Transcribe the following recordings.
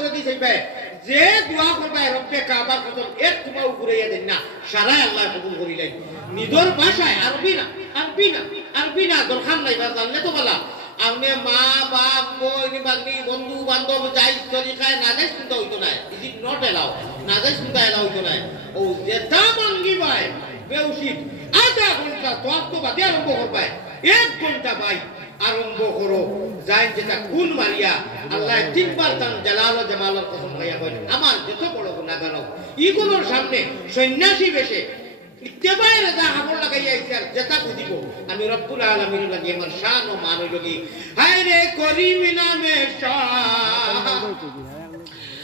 করে দিছে ভাই যে দোয়া করবে রব্বে কাবা কসম এক তোমা উপরে দেন না সারা আল্লাহ কবুল করিলেন নিজের ভাষায় আরবি না দরকার নাই বা জানলে তো বলা আপনি মা বাপ বোন বাগনি বন্ধু বান্ধব যাই তরিকায় না যাই শুনতে হইতো না ইজ ইট নট এলাও না যাই শুনতে এলাও হইতো না ও যেটা মাঙ্গি ভাই বেউশিত আধা ঘন্টা তো বাদে আরম্ভ করবে 1 ঘন্টা ভাই আরম্ভ করো যাই যেটা খুন মারিয়া আল্লাহ তিনবার তান জালাল ও জামালের কসম খাইয়া কইল আমার যত বড় গুনাহগার ইগুলোর সামনে সন্ন্যাসী বেশে ইত্তেবায়ে রাজা আমল লাগাইয়া ইসার যেটা বুঝিব আমি রব্বুল আলামিন লাগি আমার শান ও মান হইলি হায় রে করিম নামে শাহ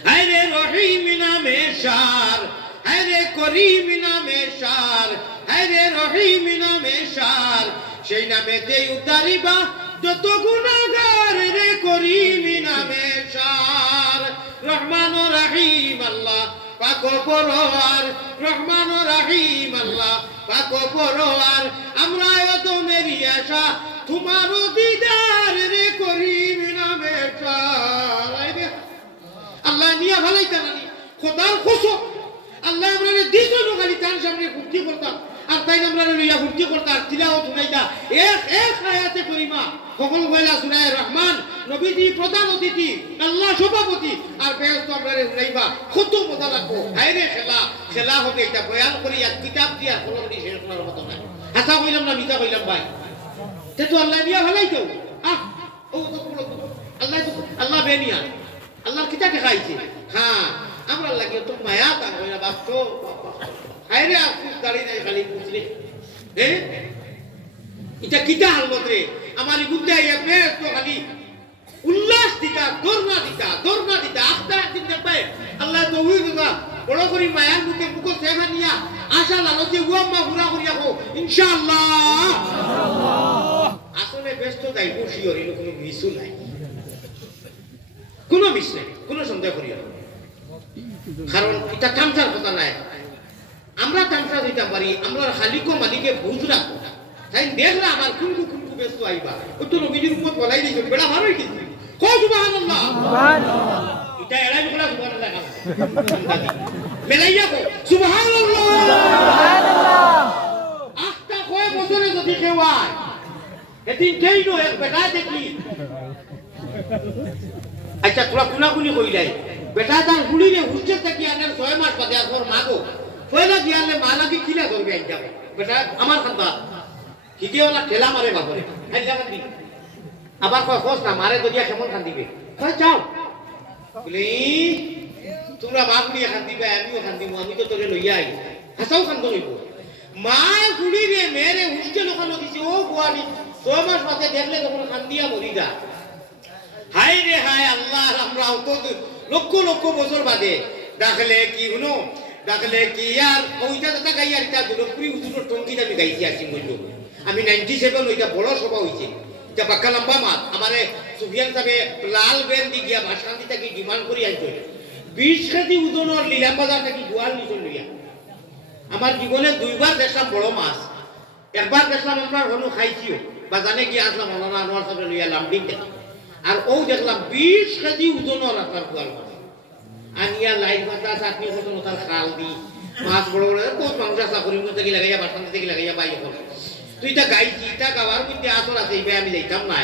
হায় রে রহিম নামে শার হায় রে করিম নামে শার হায় রে রহিম নামে শার সেই নামেতে উদ্ধারিবা যত গুনাহগার রে করিম নামে শার রহমান ও রহিম আল্লাহ পাক পরওয়ার রহমান ও রহিম আল্লাহ পাক পরওয়ার আমরা তো মেরি আশা তোমার দিদার রে করিম নামে শার আল্লাহ নিয়া ভালাই জানি খোদার কসম আল্লাহ আমরারে দিছনো খালি তার সামনে ফুটি করতাম আর তাই আমরা লইয়া ফুটি করতাম তিলাওয়াত শুনাইতা এক আয়াতে করিমা সকল কইলা সূরা রহমান নবীজি প্রধান অতিথি আল্লাহ সভাপতি আর ফেরেশতা আমরারে শুনাইবা কত মজা লাগবো হায়রে খেলা হবে এটা বয়ান করি এক কিতাব দিয়া কলম দিয়ে শেষ করার মত না হাসা কইলাম না মিথ্যা কইলাম ভাই তে তো আল্লাহ দিয়া ভালাই তো ও তো আল্লাহ বেনিয়া আল্লাহর কিতাব দেখাইছে হ্যাঁ আমরা লাগে তো মায়া তা কইরা বাপতো হায়রে আপনি দাড়ি নাই খালি বুঝলে এটা কিতা হালত রে আমার গুদ্দে আইবে তো খালি উল্লাস দিতা দরনা দিতা আস্তা দিন পায় আল্লাহ তো ওই কথা বড় করি মায়ার মুখে মুখ সেবা নিয়া আশা লালতে ওয়াম্মা পুরা করিয়া কো ইনশাআল্লাহ আসলে ব্যস্ত যাই বসি ওর কোনো মিছু নাই কোনো মিছ নাই কোনো সন্দেহ করিও কারণ এটা তামসার কথা নাই আমরা তামসা দিতে পারি আমরা খালিকো মালিকে বুঝ রাখো তাই দেখলা আমার কুনকু ব্যস্ত আইবা ও তো নবীজির উম্মত বলাই দিছো বেড়া ভালোই কিছু কও সুবহানাল্লাহ এটা এড়াই বলা সুবহানাল্লাহ মেলাইয়া কো সুবহানাল্লাহ আস্তা কয় বছরে যদি কেউ আয় এদিন কেইনো এক বেটা দেখলি আচ্ছা তোরা কুনাকুনি কইলাই বেটা তার গুলিরে হুঁচে থেকে আনার 6 মাস বাদে আসর মাগো পয়লা গিয়ালে মালাকি কিলা ধরবে আইজা বেটা আমার খান্দা কিদিওলা ঠেলা মারে বাপরে আইজা কান্দি আবার কয় খোস না মারে দরিয়া কেমন কান্দিবে কয় যাও বলি তোমরা বাপ নিয়ে কান্দিবে আমিও কান্দিব আমি তো তোরে লইয়া আই হাসাও কান্দ হইব মা গুলিরে মেরে হুঁচে লোকানো দিছে ও গোয়ালি 6 মাস বাদে দেখলে তখন কান্দিয়া মরি যা হায় রে হায় আল্লাহ আমরা তো লক্ষ লক্ষ বছর বাদে দেখলে কি হলো দেখলে কি আর ওইটা দাদা গাই আর এটা দুলপুরি হুজুর টঙ্কিটা আমি গাইছি আসি বললো আমি 97 ওইটা বড় সভা হইছে এটা বাক্কা লম্বা মাছ আমারে সুফিয়ান সাহেব লাল বেন দি গিয়া ভাষণ দিতে কি ডিমান্ড করি আইতো 20 কেজি ওজনের লীলাম বাজার থেকে গোয়াল নিচে লইয়া আমার জীবনে দুইবার দেখলাম বড় মাছ একবার দেখলাম আমরা হনু খাইছিও বা জানে কি আসলাম মাওলানা আনোয়ার সাহেব লইয়া লামডিং দেখি আর ও দেখলাম 20 কেজি ওজনের আপনার গোয়াল মাছ আনিয়া লাইট মাথা চাটনি কত তার খাল দি মাছ বড় বড় বহুত মানুষ চাকরির মধ্যে কি লাগাইয়া বাসন থেকে লাগাইয়া পাই এখন তুই তা গাইছি এটা গাওয়ার মধ্যে আসর আছে এইভাবে আমি যাইতাম না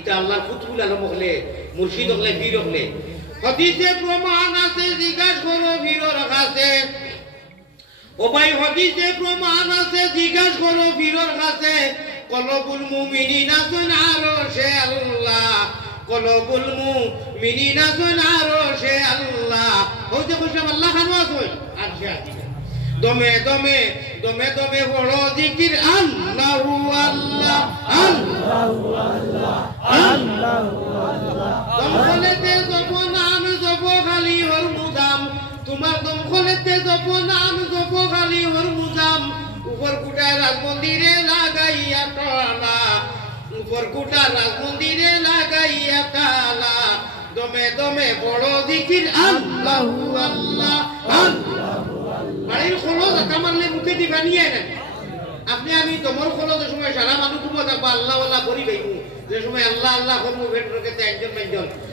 এটা আল্লাহর ফুতুল আলম হলে মুর্শিদ হলে বীর হলে হদিসে প্রমাণ আছে জিজ্ঞাসা করো বীরর কাছে ও ভাই হদিসে প্রমাণ আছে জিজ্ঞাসা করো বীরর কাছে কলবুল মুমিনিনা আরশে আল্লাহ কলবুল মুমিনিনা আরশে আল্লাহ হইতে বসে আল্লাহ খানো আছে আরশে আছে দমে দমে দমে দমে বড় জিকির আল্লাহু আল্লাহ আল্লাহু আল্লাহ আল্লাহু আল্লাহ দমখলেতে জপ নাম জপ খালি হর মুজাম তোমার দমখলেতে জপ নাম জপ খালি হর মুজাম উপর কুটা রাজ মন্দিরে লাগাইয়া তালা উপর কুটা রাজ মন্দিরে লাগাইয়া তালা দমে দমে বড় জিকির আল্লাহু আল্লাহ আল্লাহু বাড়ির খোলজ কামারলে মুখে দিবা নিয়ে নেন আপনি আমি তোমার খোলজের সময় সারা মানুষ তুমি থাকবো আল্লাহ আল্লাহ করি ভাইবু যে সময় আল্লাহ আল্লাহ করবো ভেট রেখেছে একজন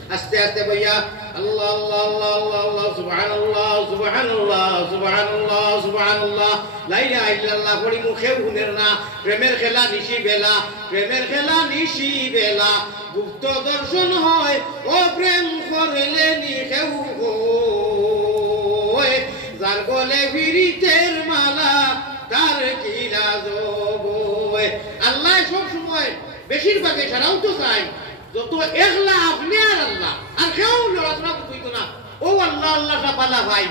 আস্তে আস্তে বইয়া আল্লাহ আল্লাহ আল্লাহ আল্লাহ আল্লাহ সুবহানাল্লাহ সুবহানাল্লাহ সুবহানাল্লাহ সুবহানাল্লাহ লা ইলাহা ইল্লাল্লাহ পড়ি মুখে শুনের না প্রেমের খেলা নিশি বেলা প্রেমের খেলা নিশি বেলা গুপ্ত দর্শন হয় ও প্রেম করলে নিখেউ হয় যার গলে বিরিতের মালা তার কি লাজ বয় আল্লাহ সব সময় বেশিরভাগ এছাড়াও তো চাই যত একলা আপনি আর আল্লাহ আর কেউ লড়াচড়া করতো না ও আল্লাহ আল্লাহটা পালা ভাই